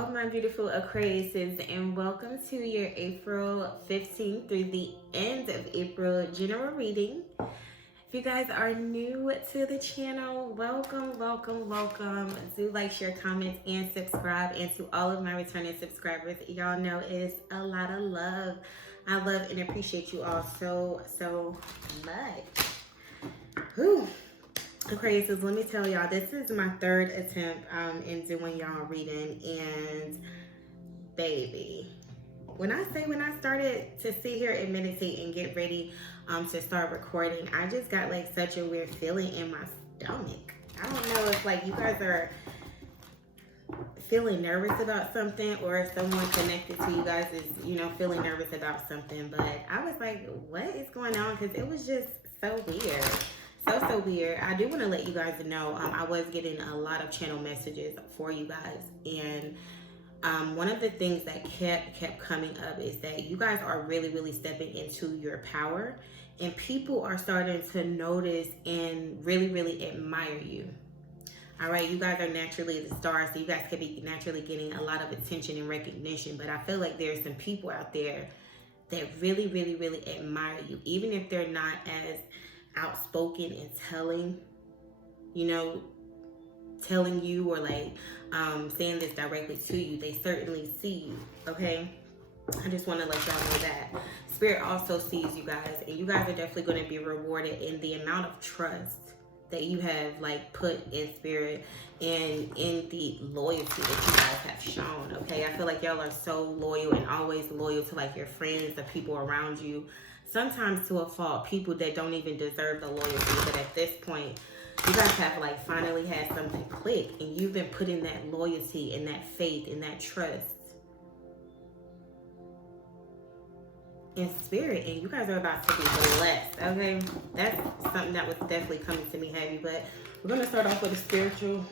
all of my beautiful Aquariuses, and welcome to your April 15th through the end of April general reading. If you guys are new to the channel, welcome. Do like, share, comment, and subscribe. And to all of my returning subscribers, y'all know it is a lot of love. I love and appreciate you all so much. Whew. Aquarius, let me tell y'all, this is my third attempt in doing y'all reading, and baby, when I started to sit here and meditate and get ready to start recording, I just got like such a weird feeling in my stomach. I don't know if like you guys are feeling nervous about something, or if someone connected to you guys is, feeling nervous about something, but I was like, what is going on? Because it was just so weird. So weird. I do want to let you guys know, I was getting a lot of channel messages for you guys, and one of the things that kept coming up is that you guys are really stepping into your power, and people are starting to notice and really admire you. All right, you guys are naturally the stars, so you guys could be naturally getting a lot of attention and recognition, but I feel like there's some people out there that really admire you, even if they're not as outspoken and telling you, or like saying this directly to you. They certainly see you. Okay, I just want to let y'all know that Spirit also sees you guys, and you guys are definitely going to be rewarded in the amount of trust that you have like put in Spirit, and in the loyalty that you guys have shown. Okay, I feel like y'all are so loyal and always loyal to like your friends, the people around you, sometimes to a fault, people that don't even deserve the loyalty. But at this point, you guys have like finally had something click, and you've been putting that loyalty and that faith and that trust in Spirit, and you guys are about to be blessed. Okay, that's something that was definitely coming to me heavy. But we're going to start off with a spiritual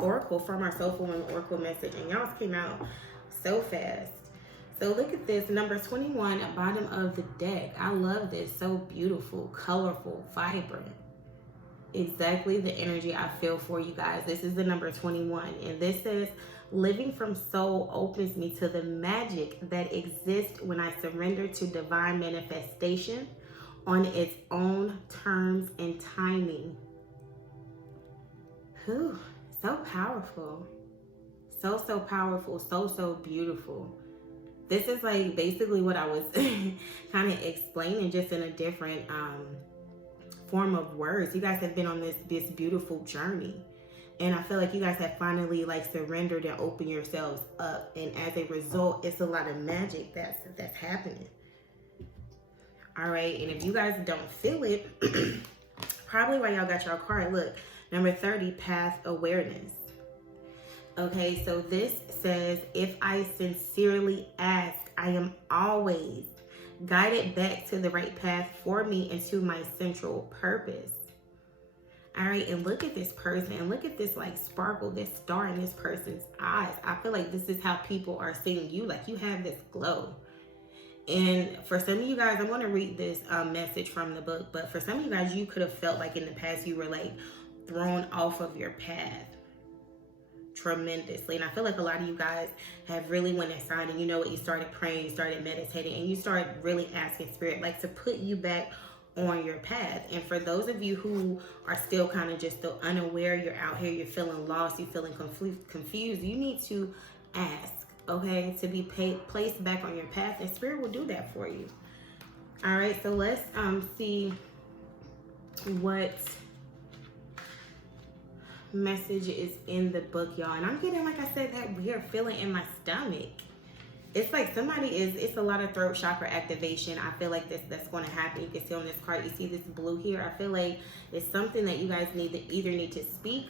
oracle from our Soulful Women Oracle message, and y'all came out so fast. So look at this, number 21 at bottom of the deck. I love this. So beautiful, colorful, vibrant. Exactly the energy I feel for you guys. This is the number 21, and this says, living from soul opens me to the magic that exists when I surrender to divine manifestation on its own terms and timing. Whew, so powerful. So powerful, so beautiful. This is like basically what I was kind of explaining, just in a different form of words. You guys have been on this beautiful journey, and I feel like you guys have finally like surrendered and opened yourselves up, and as a result, it's a lot of magic that's happening. All right, and if you guys don't feel it, probably why y'all got your card. Look, number 30, path awareness. Okay, so this says, if I sincerely ask, I am always guided back to the right path for me and to my central purpose. All right, and look at this person, and look at this like sparkle, this star in this person's eyes. I feel like this is how people are seeing you, like you have this glow. And for some of you guys, I'm going to read this message from the book, but for some of you guys, you could have felt like in the past you were like thrown off of your path tremendously, and I feel like a lot of you guys have really went inside, and you started praying, you started meditating, and you started really asking Spirit like to put you back on your path. And for those of you who are still kind of just still unaware, you're out here, you're feeling lost, you're feeling confused, you need to ask, okay, to be placed back on your path, and Spirit will do that for you. All right, so let's see what message is in the book, y'all. And I'm getting, like I said, that weird feeling in my stomach. It's like it's a lot of throat chakra activation. I feel like that's going to happen. You can see on this card, you see this blue here. I feel like it's something that you guys either need to speak,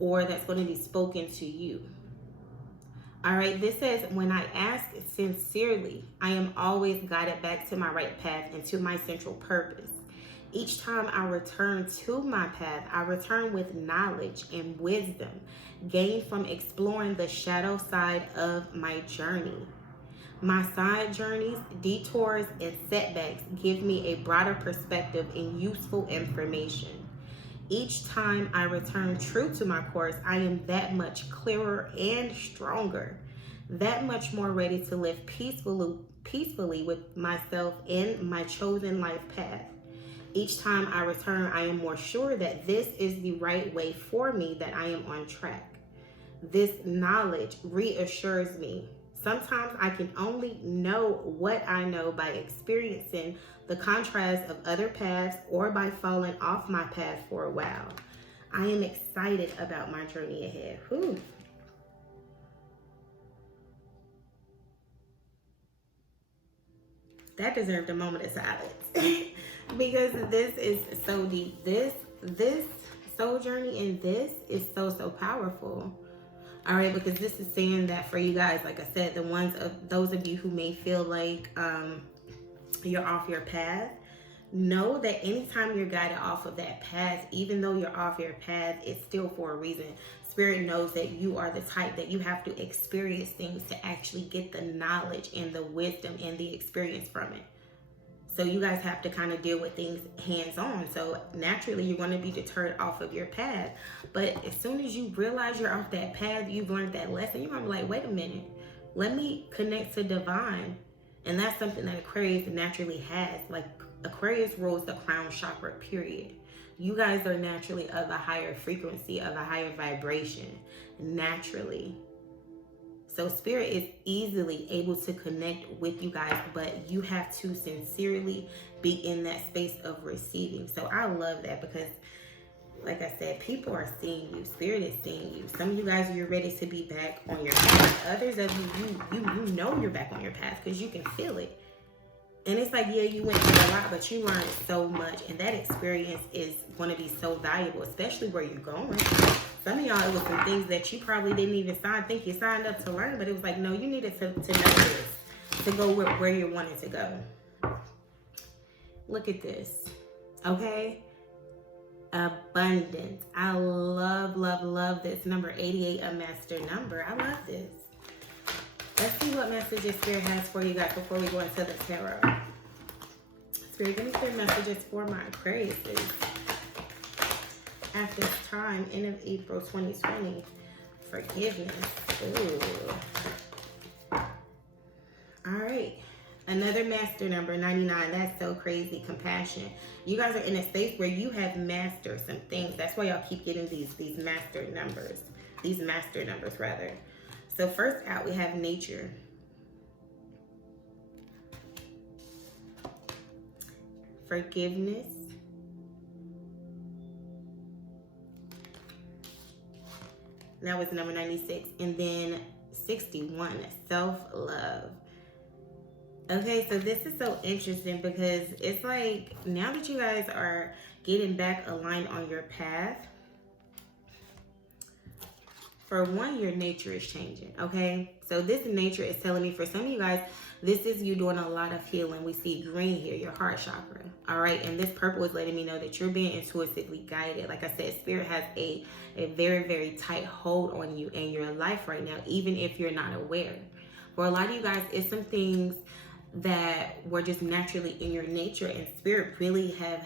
or that's going to be spoken to you. All right, this says, when I ask sincerely, I am always guided back to my right path and to my central purpose. Each time I return to my path, I return with knowledge and wisdom gained from exploring the shadow side of my journey. My side journeys, detours, and setbacks give me a broader perspective and useful information. Each time I return true to my course, I am that much clearer and stronger, that much more ready to live peacefully with myself and my chosen life path. Each time I return, I am more sure that this is the right way for me, that I am on track. This knowledge reassures me. Sometimes I can only know what I know by experiencing the contrast of other paths or by falling off my path for a while. I am excited about my journey ahead. Whew. That deserved a moment of silence. Because this is so deep. This soul journey and this is so powerful. All right, because this is saying that for you guys, like I said, those of you who may feel like you're off your path, know that anytime you're guided off of that path, even though you're off your path, it's still for a reason. Spirit knows that you are the type that you have to experience things to actually get the knowledge and the wisdom and the experience from it. So you guys have to kind of deal with things hands-on. So naturally, you're going to be deterred off of your path. But as soon as you realize you're off that path, you've learned that lesson, you're going to be like, wait a minute, let me connect to divine. And that's something that Aquarius naturally has. Like, Aquarius rules the crown chakra, period. You guys are naturally of a higher frequency, of a higher vibration, naturally. So Spirit is easily able to connect with you guys, but you have to sincerely be in that space of receiving. So I love that because, like I said, people are seeing you. Spirit is seeing you. Some of you guys, you're ready to be back on your path. Others of you know you're back on your path because you can feel it. And it's like, yeah, you went through a lot, but you learned so much. And that experience is going to be so valuable, especially where you're going. Some of y'all, it was some things that you probably didn't even think you signed up to learn, but it was like, no, you needed to know this to go where you wanted to go. Look at this, okay? Abundance. I love this. Number 88, a master number. I love this. Let's see what messages Spirit has for you guys before we go into the tarot. Spirit, give me clear messages for my Aquariuses at this time, end of April 2020. Forgiveness. Ooh. All right. Another master number, 99. That's so crazy. Compassion. You guys are in a space where you have mastered some things. That's why y'all keep getting these master numbers. These master numbers, rather. So first out, we have nature. Forgiveness. That was number 96. And then 61, self-love. Okay, so this is so interesting because it's like, now that you guys are getting back aligned on your path, for one, your nature is changing, okay? So this nature is telling me, for some of you guys, this is you doing a lot of healing. We see green here, your heart chakra, all right? And this purple is letting me know that you're being intuitively guided. Like I said, Spirit has a very, very tight hold on you and your life right now, even if you're not aware. For a lot of you guys, it's some things that were just naturally in your nature, and Spirit really have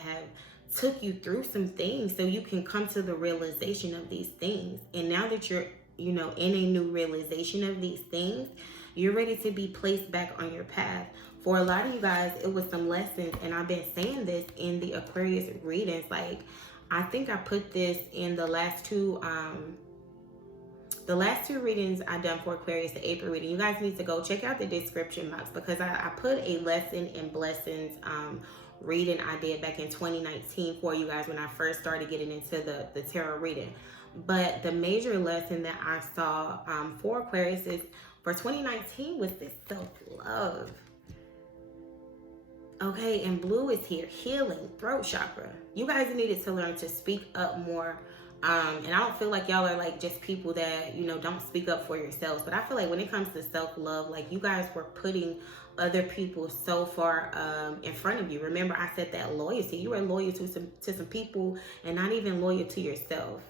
took you through some things so you can come to the realization of these things. And now that you're, you know, in a new realization of these things, you're ready to be placed back on your path. For a lot of you guys, it was some lessons, and I've been saying this in the Aquarius readings. Like, I think I put this in the last two readings I done for Aquarius, the April reading. You guys need to go check out the description box because I put a lesson in blessings reading I did back in 2019 for you guys when I first started getting into the tarot reading. But the major lesson that I saw for Aquarius is for 2019 was this self-love. Okay, and blue is here, healing, throat chakra. You guys needed to learn to speak up more. And I don't feel like y'all are like just people that, you know, don't speak up for yourselves. But I feel like when it comes to self-love, like you guys were putting other people so far in front of you. Remember, I said that loyalty. You were loyal to some people and not even loyal to yourself.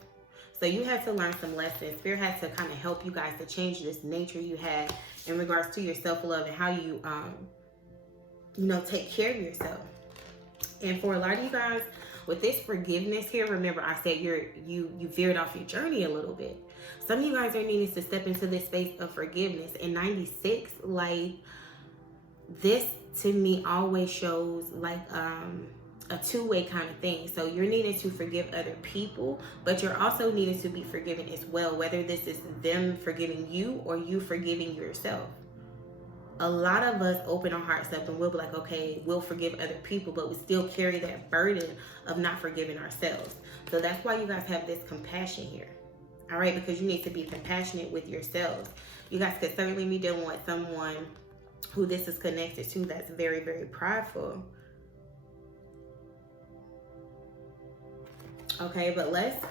So you had to learn some lessons. Spirit had to kind of help you guys to change this nature you had in regards to your self-love and how you, you know, take care of yourself. And for a lot of you guys, With this forgiveness here, remember I said you veered off your journey a little bit. Some of you guys are needing to step into this space of forgiveness. In 96, like, this to me always shows like a two-way kind of thing. So you're needing to forgive other people, but you're also needing to be forgiven as well, whether this is them forgiving you or you forgiving yourself. A lot of us open our hearts up and we'll be like, okay, we'll forgive other people, but we still carry that burden of not forgiving ourselves. So that's why you guys have this compassion here. All right, because you need to be compassionate with yourselves. You guys could certainly be dealing with someone who this is connected to that's very, very prideful. Okay, but let's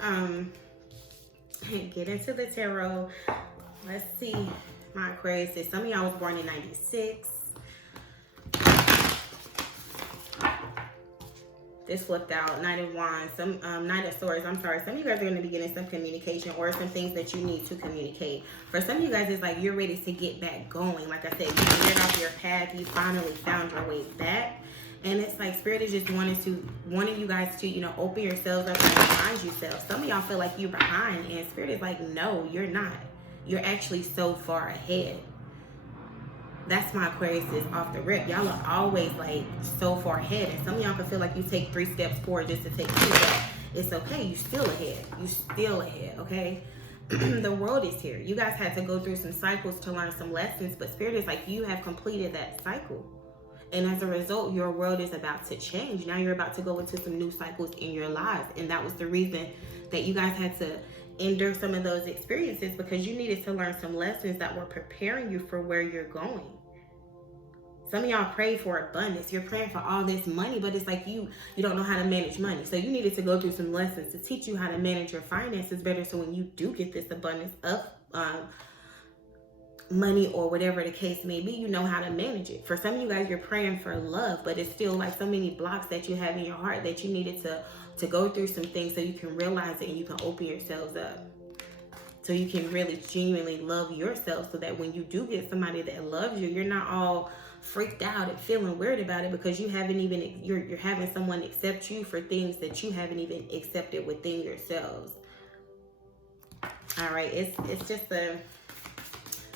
get into the tarot. Let's see, my Aquarius. Some of y'all was born in 96. This flipped out. Knight of Wands. Knight of Swords. I'm sorry. Some of you guys are going to be getting some communication or some things that you need to communicate. For some of you guys, it's like you're ready to get back going. Like I said, you cleared off your path. You finally found your way back. And it's like Spirit is just wanting you guys to, you know, open yourselves up and remind yourselves. Some of y'all feel like you're behind, and Spirit is like, no, you're not. You're actually so far ahead. That's my Aquarius is off the rip. Y'all are always like so far ahead. And some of y'all can feel like you take 3 steps forward just to take 2 back. It's okay. You still ahead. You still ahead, okay? The world is here. You guys had to go through some cycles to learn some lessons, but Spirit is like, you have completed that cycle. And as a result, your world is about to change. Now you're about to go into some new cycles in your lives. And that was the reason that you guys had to endure some of those experiences, because you needed to learn some lessons that were preparing you for where you're going. Some of y'all pray for abundance. You're praying for all this money, but it's like you don't know how to manage money. So you needed to go through some lessons to teach you how to manage your finances better, so when you do get this abundance of money or whatever the case may be, you know how to manage it. For some of you guys, you're praying for love, but it's still like so many blocks that you have in your heart that you needed to go through some things so you can realize it and you can open yourselves up. So you can really genuinely love yourself, so that when you do get somebody that loves you, you're not all freaked out and feeling weird about it, because you haven't even, you're having someone accept you for things that you haven't even accepted within yourselves. All right, it's just a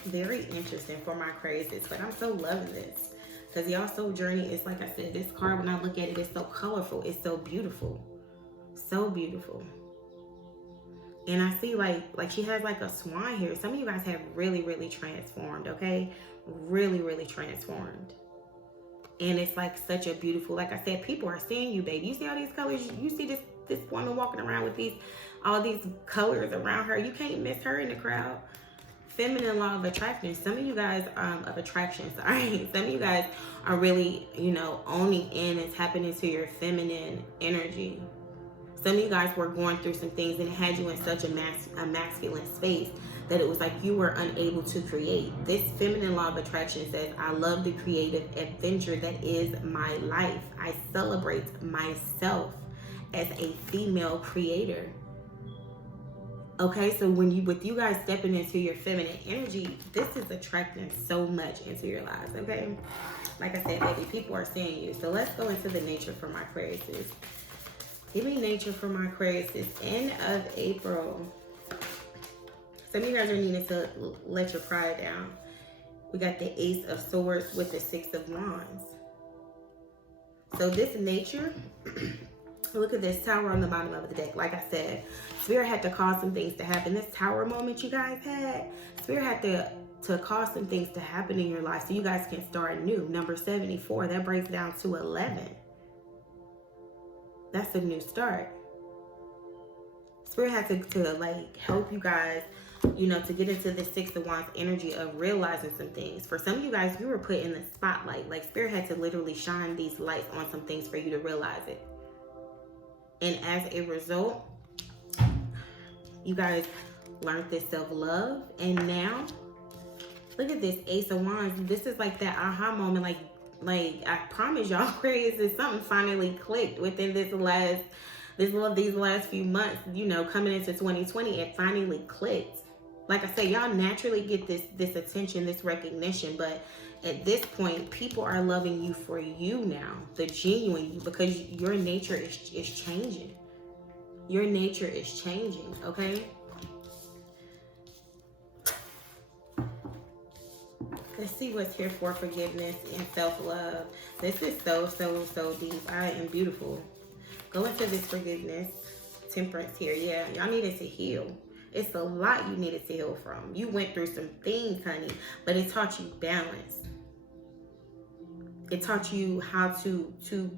very interesting for my Aquarius, but I'm so loving this, because y'all soul journey is, like I said, this card, when I look at it, it's so colorful. It's so beautiful. So beautiful. And I see like she has like a swan here. Some of you guys have really, really transformed, okay? Really, really transformed. And it's like such a beautiful, like I said, people are seeing you, baby. You see all these colors? You see this woman walking around with all these colors around her. You can't miss her in the crowd. Feminine law of attraction. Some of you guys, of attraction, sorry. Some of you guys are really, you know, owning in and tapping into your feminine energy. Some of you guys were going through some things and it had you in such a masculine space that it was like you were unable to create. This feminine law of attraction says, I love the creative adventure that is my life. I celebrate myself as a female creator. Okay, so with you guys stepping into your feminine energy, this is attracting so much into your lives, okay? Like I said, baby, people are seeing you. So let's go into the nature for my Aquarius. Give me nature for my Aquarius. End of April. Some of you guys are needing to let your pride down. We got the Ace of Swords with the 6 of Wands. So this nature, look at this Tower on the bottom of the deck. Like I said, Spirit had to cause some things to happen. This Tower moment you guys had, Spirit had to cause some things to happen in your life so you guys can start new. Number 74, that breaks down to 11. That's a new start. Spirit had to like help you guys, you know, to get into the 6 of Wands energy of realizing some things. For some of you guys, you were put in the spotlight. Like Spirit had to literally shine these lights on some things for you to realize it. And as a result, you guys learned this self-love. And now, look at this Ace of Wands. This is like that aha moment. Like I promise y'all, Aquarius, is something finally clicked within these last few months, you know, coming into 2020, it finally clicked. Like I say, y'all naturally get this attention, this recognition, but at this point, people are loving you for you now, the genuine you, because your nature is changing. Your nature is changing, okay? Let's see what's here for forgiveness and self-love. This is so deep. I am beautiful. Go into this forgiveness, temperance here. Yeah, y'all needed to heal. It's a lot you needed to heal from. You went through some things, honey, but it taught you balance. It taught you how to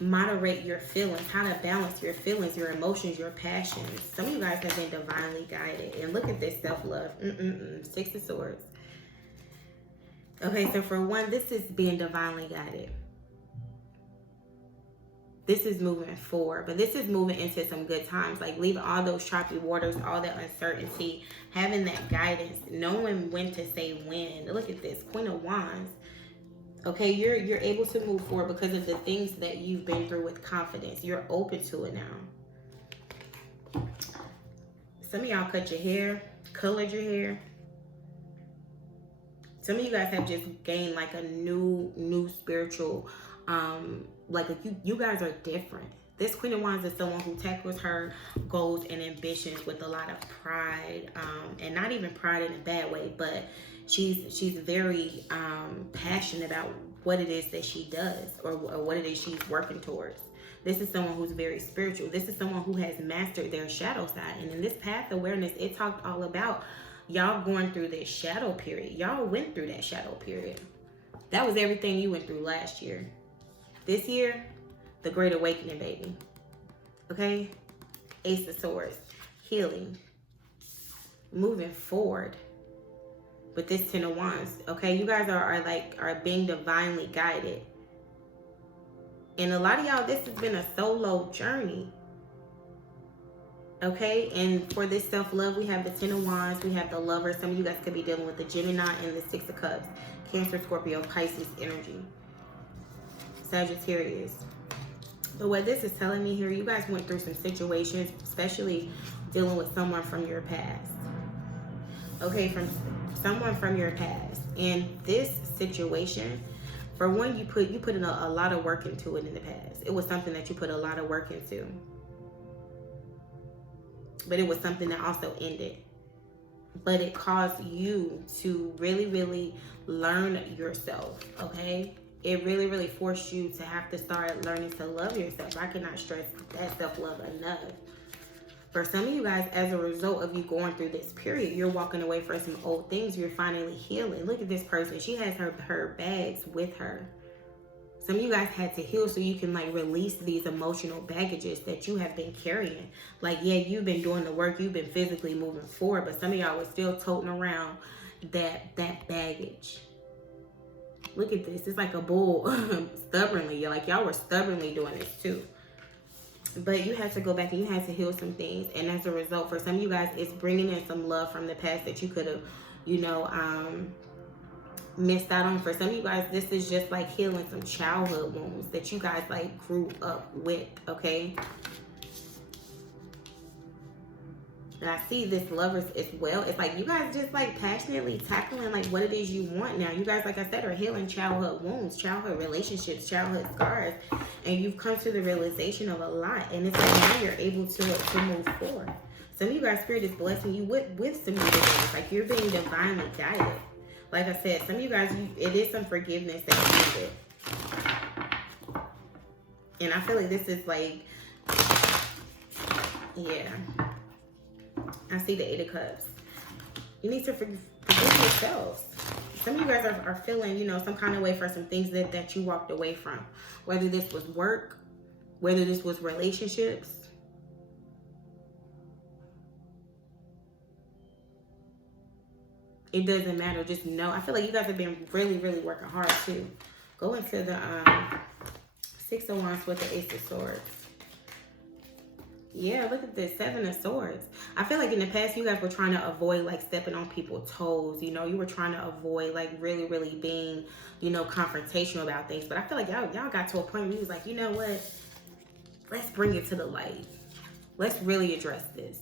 moderate your feelings, how to balance your feelings, your emotions, your passions. Some of you guys have been divinely guided. And look at this self-love. 6 of Swords. Okay, so for one, this is being divinely guided. This is moving forward, but this is moving into some good times, like leaving all those choppy waters, all that uncertainty, having that guidance, knowing when to say when. Look at this, Queen of Wands. Okay, you're able to move forward because of the things that you've been through with confidence. You're open to it now. Some of y'all cut your hair, colored your hair. Some of you guys have just gained like a new spiritual, like you guys are different. This Queen of Wands is someone who tackles her goals and ambitions with a lot of pride, and not even pride in a bad way, but she's very passionate about what it is that she does, or what it is she's working towards. This is someone who's very spiritual. This is someone who has mastered their shadow side. And in this path awareness, it talked all about y'all going through this shadow period. Y'all went through that shadow period. That was everything you went through last year. This year, the Great Awakening, baby. Okay? Ace of Swords. Healing. Moving forward. With this 10 of Wands. Okay? You guys are being divinely guided. And a lot of y'all, this has been a solo journey. Okay? And for this self-love, we have the 10 of Wands. We have the Lover. Some of you guys could be dealing with the Gemini and the 6 of Cups. Cancer, Scorpio, Pisces energy. Sagittarius. But what this is telling me here, you guys went through some situations, especially dealing with someone from your past. Okay, from someone from your past. And this situation, for one, you put in a lot of work into it in the past. It was something that you put a lot of work into. But it was something that also ended. But it caused you to really, really learn yourself, okay? It really, really forced you to have to start learning to love yourself. I cannot stress that self-love enough. For some of you guys, as a result of you going through this period, you're walking away from some old things. You're finally healing. Look at this person. She has her bags with her. Some of you guys had to heal so you can like release these emotional baggages that you have been carrying. Like, yeah, you've been doing the work. You've been physically moving forward. But some of y'all were still toting around that baggage. Look at this. It's like a bull stubbornly. Y'all were stubbornly doing this too. But you had to go back and you had to heal some things. And as a result, for some of you guys, it's bringing in some love from the past that you could have, missed out on. For some of you guys, this is just like healing some childhood wounds that you guys like grew up with, okay? And I see this Lovers as well. It's like you guys just like passionately tackling like what it is you want now. You guys, like I said, are healing childhood wounds, childhood relationships, childhood scars. And you've come to the realization of a lot. And it's like now you're able to move forward. Some of you guys, Spirit is blessing you with some new things. Like you're being divinely guided. Like I said, some of you guys, it is some forgiveness that you needed. And I feel like this is like, yeah. I see the 8 of Cups. You need to forgive yourselves. Some of you guys are feeling, some kind of way for some things that you walked away from. Whether this was work, whether this was relationships. It doesn't matter. Just know. I feel like you guys have been really, really working hard too. Go into the 6 of Wands with the Ace of Swords. Yeah, look at this, 7 of Swords. I feel like in the past, you guys were trying to avoid like stepping on people's toes. You were trying to avoid like really, really being, confrontational about things. But I feel like y'all got to a point where you was like, you know what? Let's bring it to the light. Let's really address this.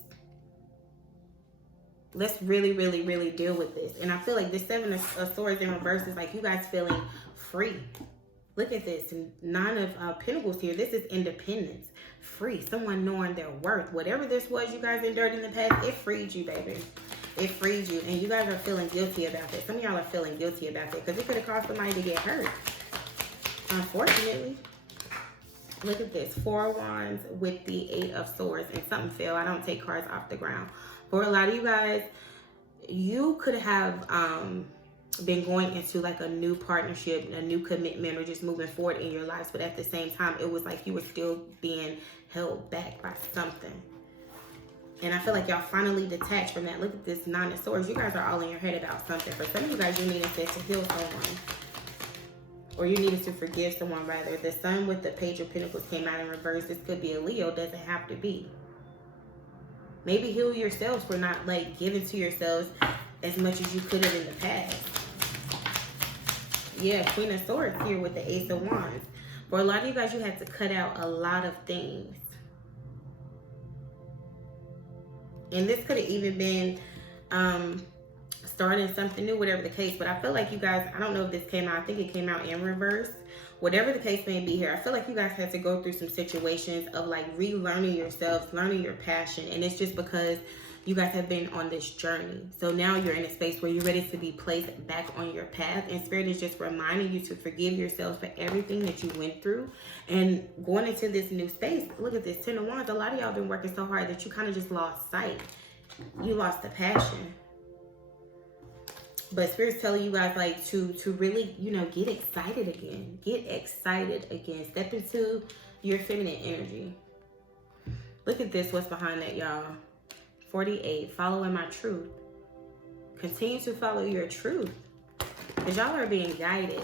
Let's really, really, really deal with this. And I feel like this Seven of Swords in reverse is like you guys feeling free. Look at this. 9 of Pentacles here. This is independence. Free. Someone knowing their worth. Whatever this was you guys endured in the past, it freed you, baby. It freed you. And you guys are feeling guilty about that. Some of y'all are feeling guilty about that because it could have caused somebody to get hurt. Unfortunately. Look at this. 4 of Wands with the 8 of Swords. And something fell. I don't take cards off the ground. For a lot of you guys, you could have been going into like a new partnership, a new commitment, or just moving forward in your lives. But at the same time, it was like you were still being held back by something. And I feel like y'all finally detached from that. Look at this 9 of Swords. You guys are all in your head about something. For some of you guys, you needed to heal someone. Or you needed to forgive someone, rather. The Sun with the Page of Pentacles came out in reverse. This could be a Leo. Doesn't have to be. Maybe heal yourselves for not like giving to yourselves as much as you could have in the past. Yeah, Queen of Swords here with the Ace of Wands. For a lot of you guys, you had to cut out a lot of things. And this could have even been starting something new, whatever the case. But I feel like you guys, I don't know if this came out. I think it came out in reverse. Whatever the case may be here, I feel like you guys had to go through some situations of like relearning yourselves, learning your passion. And it's just because you guys have been on this journey. So now you're in a space where you're ready to be placed back on your path. And Spirit is just reminding you to forgive yourselves for everything that you went through. And going into this new space, look at this 10 of Wands. A lot of y'all been working so hard that you kind of just lost sight. You lost the passion. But Spirit's telling you guys like to really, you know, get excited again. Get excited again. Step into your feminine energy. Look at this. What's behind that, y'all? 48. Following my truth. Continue to follow your truth. Because y'all are being guided.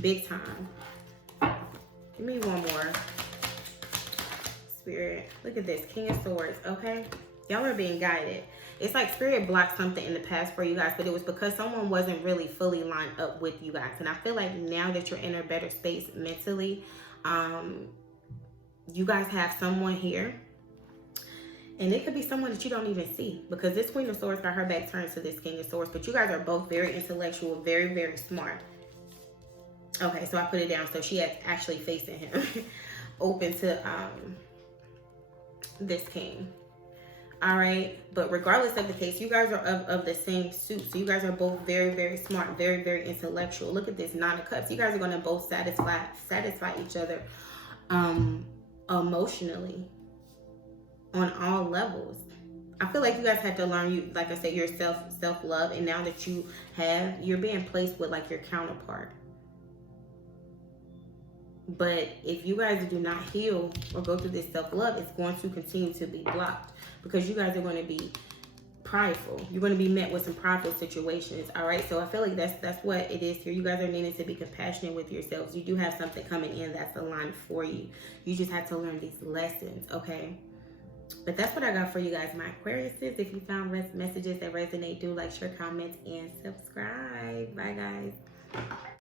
Big time. Give me one more. Spirit. Look at this. King of Swords. Okay? Y'all are being guided. It's like Spirit blocked something in the past for you guys, but it was because someone wasn't really fully lined up with you guys. And I feel like now that you're in a better space mentally, you guys have someone here. And it could be someone that you don't even see, because this Queen of Swords got her back turned to this King of Swords. But you guys are both very intellectual, very, very smart. Okay, so I put it down. So she is actually facing him, open to this king. All right, but regardless of the case, you guys are of the same suit. So you guys are both very, very smart, very, very intellectual. Look at this 9 of Cups. You guys are going to both satisfy each other emotionally on all levels. I feel like you guys had to learn, like I said, your self-love. And now that you have, you're being placed with like your counterpart. But if you guys do not heal or go through this self-love, it's going to continue to be blocked. Because you guys are going to be prideful. You're going to be met with some prideful situations. All right. So I feel like that's what it is here. You guys are needing to be compassionate with yourselves. You do have something coming in that's aligned for you. You just have to learn these lessons. Okay. But that's what I got for you guys, my Aquariuses. If you found messages that resonate, do like, share, comment, and subscribe. Bye, guys.